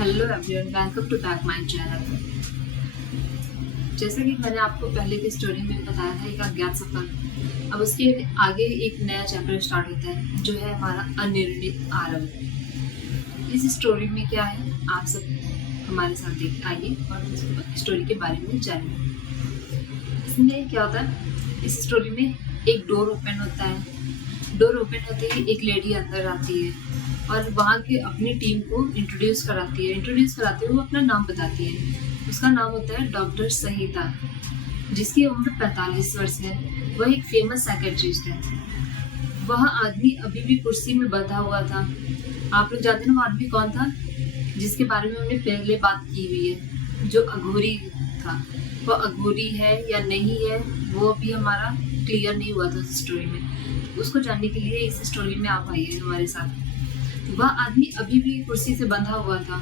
Hello everyone, welcome to back my channel. जैसे कि मैंने आपको पहले की स्टोरी में बताया था एक अज्ञात सफर, अब उसके आगे एक नया चैप्टर स्टार्ट होता है जो है हमारा अनिर्णित आरंभ। इस स्टोरी में क्या है आप सब हमारे साथ देख आइए और इस स्टोरी के बारे में जानिए। इसमें क्या होता है, इस स्टोरी में एक डोर ओपन होता है। डोर ओपन होते ही एक लेडी अंदर आती है और वहाँ के अपनी टीम को इंट्रोड्यूस कराती है। इंट्रोड्यूस कराते हुए वो अपना नाम बताती है। उसका नाम होता है डॉक्टर संहिता, जिसकी उम्र 45 वर्ष है। वह एक फेमस साइकेट्रिस्ट है। वह आदमी अभी भी कुर्सी में बंधा हुआ था। आप लोग जानते हैं वो आदमी कौन था जिसके बारे में हमने पहले बात की हुई है, जो अघोरी था। वह अघोरी है या नहीं है वो अभी हमारा क्लियर नहीं हुआ था स्टोरी में। उसको जानने के लिए इस स्टोरी में आप आइए हमारे साथ। वह आदमी अभी भी कुर्सी से बंधा हुआ था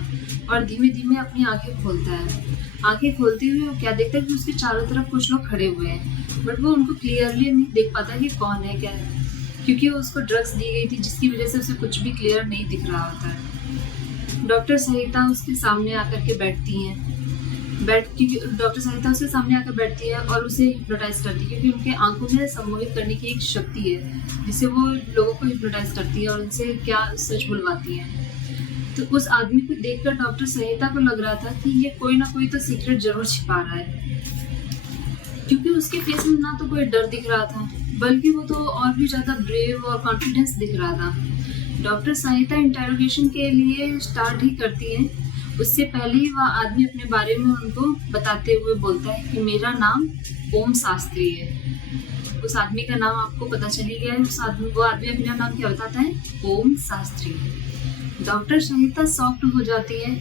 और धीमे धीमे अपनी आंखें खोलता है। आंखें खोलते हुए वो क्या देखता है कि उसके चारों तरफ कुछ लोग खड़े हुए हैं, बट वो उनको क्लियरली नहीं देख पाता कि कौन है क्या है, क्योंकि उसको ड्रग्स दी गई थी जिसकी वजह से उसे कुछ भी क्लियर नहीं दिख रहा होता है। डॉक्टर संहिता उसके सामने आकर के बैठती हैं। डॉक्टर संहिता उसके सामने आकर बैठती है और उसे हिप्नोटाइज करती है, क्योंकि उनके आंखों में सम्मोहित करने की एक शक्ति है जिससे वो लोगों को हिप्नोटाइज करती है और उनसे क्या सच बुलवाती है। तो उस आदमी को देखकर डॉक्टर संहिता को लग रहा था कि ये कोई ना कोई तो सीक्रेट जरूर छिपा रहा है, क्योंकि उसके फेस में ना तो कोई डर दिख रहा था, बल्कि वो तो और भी ज्यादा ब्रेव और कॉन्फिडेंस दिख रहा था। डॉक्टर संहिता इंटेरोगेशन के लिए स्टार्ट ही करती है। उससे पहले ही वह आदमी अपने बारे में उनको बताते हुए बोलता है कि मेरा नाम ओम शास्त्री है। उस आदमी का नाम आपको पता चल ही गया है। वो आदमी अपना नाम क्या बताता है? ओम शास्त्री। डॉक्टर संहिता शॉक्ड हो जाती है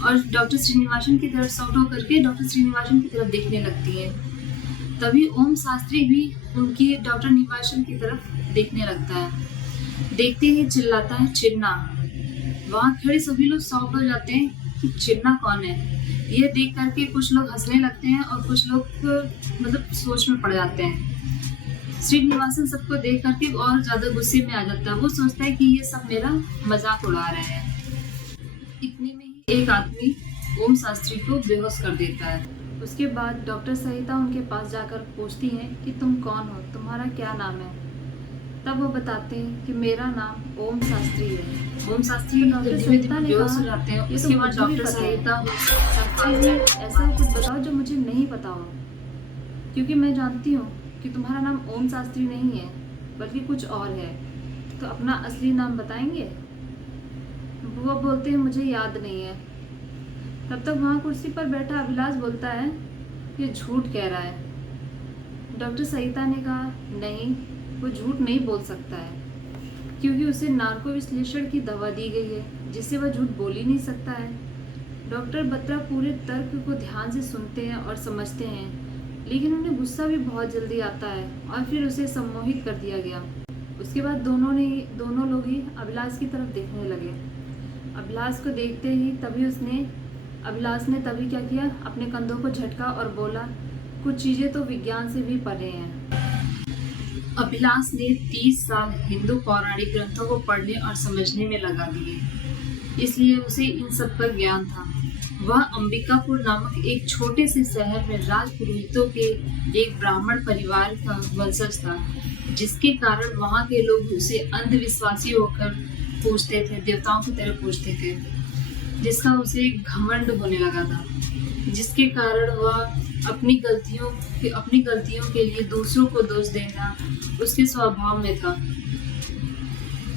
और डॉक्टर श्रीनिवासन की तरफ शॉक्ड होकर के डॉक्टर श्रीनिवासन की तरफ देखने लगती है। तभी ओम शास्त्री भी उनकी डॉक्टर निवासन की तरफ देखने लगता है। देखते ही चिल्लाता है, चिन्ना। वहाँ खड़े सभी लोग शॉक हो जाते हैं कि चिन्ना कौन है। ये देख करके कुछ लोग हंसने लगते हैं और कुछ लोग सोच में पड़ जाते हैं। श्रीनिवासन सबको देख करके और ज्यादा गुस्से में आ जाता है। वो सोचता है कि ये सब मेरा मजाक उड़ा रहे हैं। इतने में ही एक आदमी ओम शास्त्री को बेहोश कर देता है। उसके बाद डॉक्टर संहिता उनके पास जाकर पूछती है कि तुम कौन हो, तुम्हारा क्या नाम है। तब वो बताते हैं कि मेरा नाम ओम शास्त्री है। ओम शास्त्री डॉक्टर संहिता ने कहा, उसके बाद डॉक्टर संहिता ऐसा कुछ बताओ जो मुझे नहीं पता हो, क्योंकि मैं जानती हूँ कि तुम्हारा नाम ओम शास्त्री नहीं है बल्कि कुछ और है। तो अपना असली नाम बताएंगे? वो बोलते हैं मुझे याद नहीं है। तब तक वहाँ कुर्सी पर बैठा अभिलाष बोलता है ये झूठ कह रहा है। डॉक्टर संहिता ने कहा नहीं, वो झूठ नहीं बोल सकता है, क्योंकि उसे नार्को विश्लेषण की दवा दी गई है जिससे वह झूठ बोल ही नहीं सकता है। डॉक्टर बत्रा पूरे तर्क को ध्यान से सुनते हैं और समझते हैं, लेकिन उन्हें गुस्सा भी बहुत जल्दी आता है और फिर उसे सम्मोहित कर दिया गया। उसके बाद दोनों लोग ही अभिलाष की तरफ देखने लगे। अभिलाष को देखते ही अभिलाष ने तभी क्या किया, अपने कंधों को झटका और बोला कुछ चीजें तो विज्ञान से भी परे हैं। अभिलाष ने 30 साल हिंदू पौराणिक ग्रंथों को पढ़ने और समझने में लगा दिए, इसलिए उसे इन सब का ज्ञान था। वह अंबिकापुर नामक एक छोटे से शहर में राजपुरोहितों के एक ब्राह्मण परिवार का वंशज था, जिसके कारण वहाँ के लोग उसे अंधविश्वासी होकर पूजते थे, देवताओं की तरह पूजते थे, जिसका उसे घमंड होने लगा था, जिसके कारण वह अपनी गलतियों के लिए दूसरों को दोष देना उसके स्वभाव में था।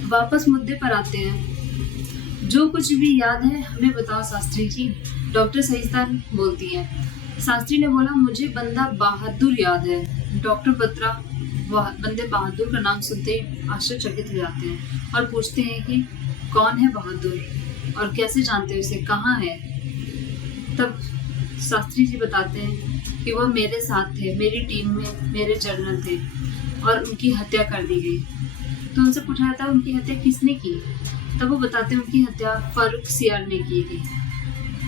वापस मुद्दे पर आते हैं। जो कुछ भी याद है हमें बताओ शास्त्री जी, डॉक्टर संहिता बोलती है। शास्त्री ने बोला मुझे बंदा बहादुर याद है। डॉक्टर बत्रा बंदे बहादुर का नाम सुनते ही आश्चर्यचकित हो जाते हैं और पूछते हैं कि कौन है बहादुर और कैसे जानते हैं उसे, कहाँ है। तब शास्त्री जी बताते हैं कि वह मेरे साथ थे, मेरी टीम में मेरे जर्नल थे और उनकी हत्या कर दी गई। तो उनसे पूछा जाता है उनकी हत्या किसने की। तब वो बताते हैं उनकी हत्या फारूक सियार ने की थी।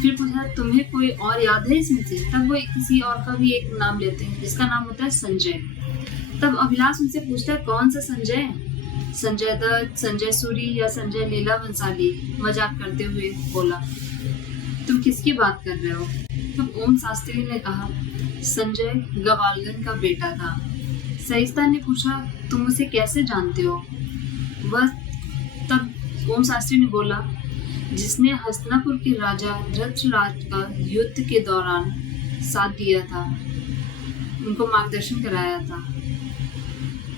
फिर पूछा तुम्हें कोई और याद है इसमें से। तब वो किसी और का भी एक नाम लेते हैं जिसका नाम होता है संजय। तब अभिलाष उनसे पूछता है कौन सा संजय? संजय दत्त, संजय सूरी या संजय लीला भंसाली, मजाक करते हुए बोला। तुम किसकी बात कर रहे हो? तब ओम शास्त्री ने कहा, संजय गवालगन का बेटा था। सहिस्ता ने पूछा, तुम उसे कैसे जानते हो? वह तब ओम शास्त्री ने बोला, जिसने हस्तिनापुर के राजा धृतराष्ट्र का युद्ध के दौरान साथ दिया था, उनको मार्गदर्शन कराया था।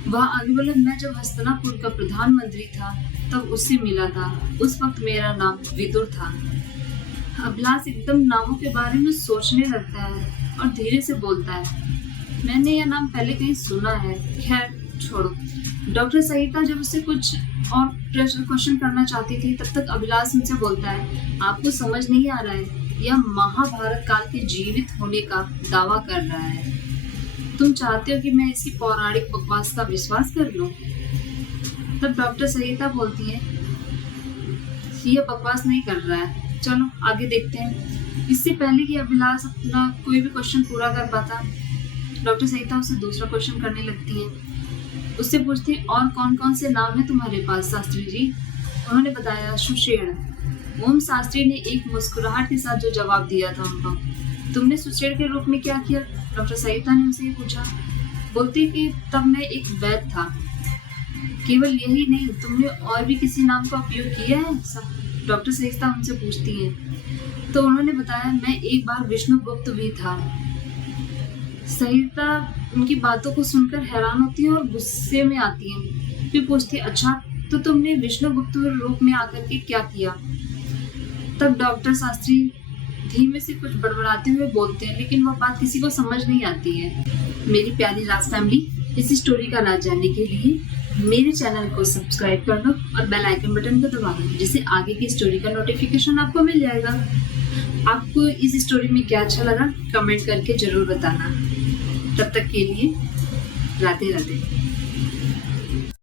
वह आगे बोला, मैं जब हस्तिनापुर का प्रधानमंत्री था तब उससे मिला था। उस वक्त मेरा नाम विदुर था। अभिलाष एकदम नामों के बारे में सोचने लगता है और धीरे से बोलता है, मैंने यह नाम पहले कहीं सुना है। खैर छोड़ो। डॉक्टर सहिता जब उससे कुछ और क्वेश्चन करना चाहती थी, तब तक अभिलाष उनसे बोलता है, आपको समझ नहीं आ रहा है, यह महाभारत काल के जीवित होने का दावा कर रहा है। तुम चाहते हो कि मैं इसकी पौराणिक बकवास का विश्वास कर लूं? तब डॉक्टर सहिता बोलती है, यह बकवास नहीं कर रहा है, चलो आगे देखते हैं। इससे पहले कि अभिलाष अपना कोई भी क्वेश्चन पूरा कर पाता, डॉक्टर सहिता उसे दूसरा क्वेश्चन करने लगती है। उससे पूछती है, और कौन कौन से नाम है तुम्हारे पास शास्त्री जी? उन्होंने बताया, सुषेण। ओम शास्त्री ने एक मुस्कुराहट के साथ जो जवाब दिया था उनको, तुमने सुषेण के रूप में क्या किया? डॉक्टर सहिता ने उनसे पूछा। बोलती कि तब मैं एक वैद्य था। केवल यही नहीं, तुमने और भी किसी नाम का उपयोग किया है? डॉक्टर सहिता उनसे पूछती है। तो उन्होंने बताया, मैं एक बार विष्णुगुप्त भी था। सहिता उनकी बातों को सुनकर हैरान होती है और गुस्से में आती है। फिर पूछती है, अच्छा तो तुमने विष्णुगुप्त रूप में आकर के क्या किया? तब डॉक्टर शास्त्री धीमे से कुछ बड़बड़ाते हुए बोलते हैं, लेकिन वह बात किसी को समझ नहीं आती है। मेरी प्यारी राज फैमिली, इस स्टोरी का राज जानने के लिए मेरे चैनल को सब्सक्राइब कर लो और बेल आइकन बटन को दबा दो, जिससे आगे की स्टोरी का नोटिफिकेशन आपको मिल जाएगा। आपको इस स्टोरी में क्या अच्छा लगा कमेंट करके जरूर बताना। तब तक के लिए राधे राधे।